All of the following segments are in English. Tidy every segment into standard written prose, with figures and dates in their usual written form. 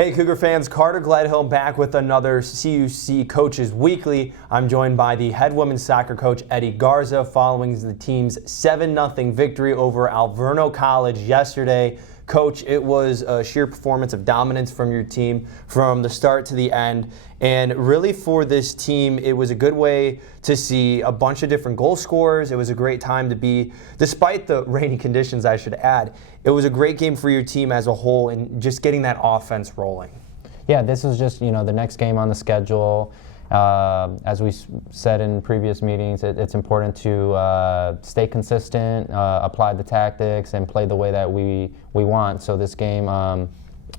Hey Cougar fans, Carter Gledhill back with another CUC Coaches Weekly. I'm joined by the head women's soccer coach Eddie Garza following the team's 7-0 victory over Alverno College yesterday. Coach, it was a sheer performance of dominance from your team from the start to the end. And really for this team, it was a good way to see a bunch of different goal scorers. It was a great time to be, despite the rainy conditions, I should add, it was a great game for your team as a whole and just getting that offense rolling. Yeah, this is just, the next game on the schedule. As we said in previous meetings, it's important to stay consistent, apply the tactics, and play the way that we want. So this game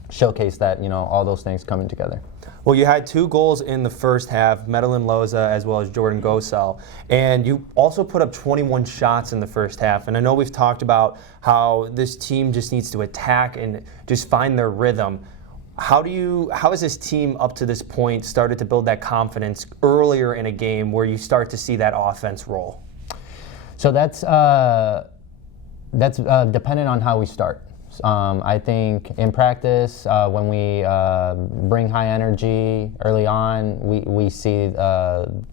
showcased that, all those things coming together. Well, you had 2 goals in the first half, Madeline Loza as well as Jordan Gosell, and you also put up 21 shots in the first half. And I know we've talked about how this team just needs to attack and just find their rhythm. How has this team up to this point started to build that confidence earlier in a game where you start to see that offense roll? So that's dependent on how we start. I think in practice, when we bring high energy early on, we see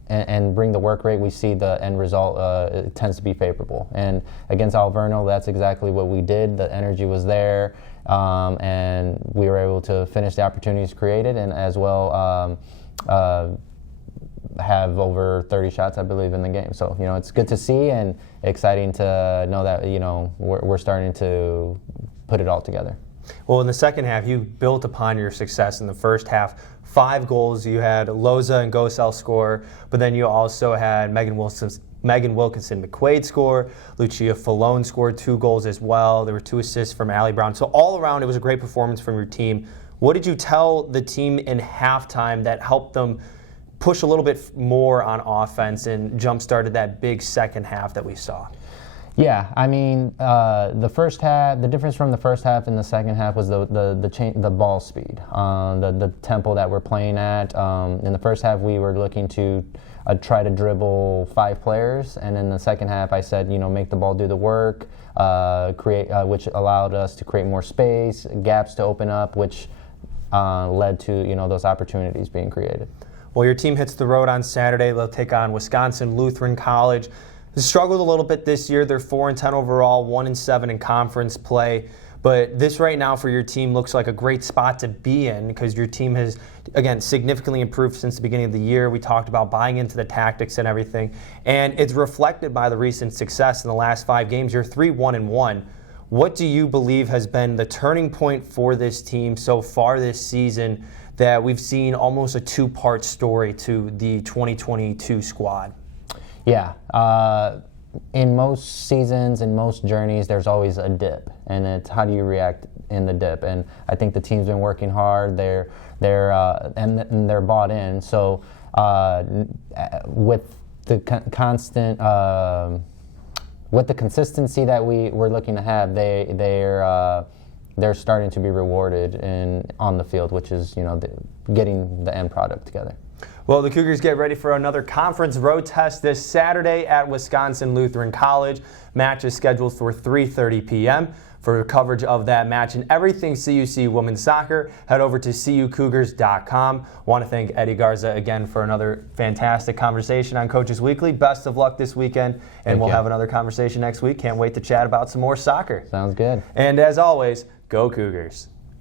and bring the work rate, we see the end result it tends to be favorable. And against Alverno, that's exactly what we did. The energy was there, and we were able to finish the opportunities created, and as well have over 30 shots, I believe, in the game. So it's good to see and exciting to know that we're starting to put it all together. Well, in the second half, you built upon your success in the first half. 5 goals. You had Loza and Gosell score, but then you also had Megan Wilkinson McQuaid score. Lucia Falone scored 2 goals as well. There were 2 assists from Allie Brown. So all around, it was a great performance from your team. What did you tell the team in halftime that helped them push a little bit more on offense and jump-started that big second half that we saw? Yeah, I mean, the first half, the difference from the first half and the second half was the ball speed, the tempo that we're playing at. In the first half, we were looking to try to dribble 5 players, and in the second half, I said, make the ball do the work, which allowed us to create more space, gaps to open up, which led to those opportunities being created. Well, your team hits the road on Saturday. They'll take on Wisconsin Lutheran College. They struggled a little bit this year. They're 4-10 overall, 1-7 in conference play. But this right now for your team looks like a great spot to be in because your team has, again, significantly improved since the beginning of the year. We talked about buying into the tactics and everything. And it's reflected by the recent success in the last 5 games. You're 3-1-1. What do you believe has been the turning point for this team so far this season that we've seen almost a 2-part story to the 2022 squad? Yeah, in most seasons, in most journeys, there's always a dip, and it's how do you react in the dip. And I think the team's been working hard. They're bought in. So with the constant, with the consistency that we're looking to have, they're starting to be rewarded on the field, which is getting the end product together. Well, the Cougars get ready for another conference road test this Saturday at Wisconsin Lutheran College. Match is scheduled for 3:30 p.m. For coverage of that match and everything CUC women's soccer, head over to cucougars.com. Want to thank Eddie Garza again for another fantastic conversation on Coaches Weekly. Best of luck this weekend, and we'll have another conversation next week. Can't wait to chat about some more soccer. Sounds good. And as always, go Cougars.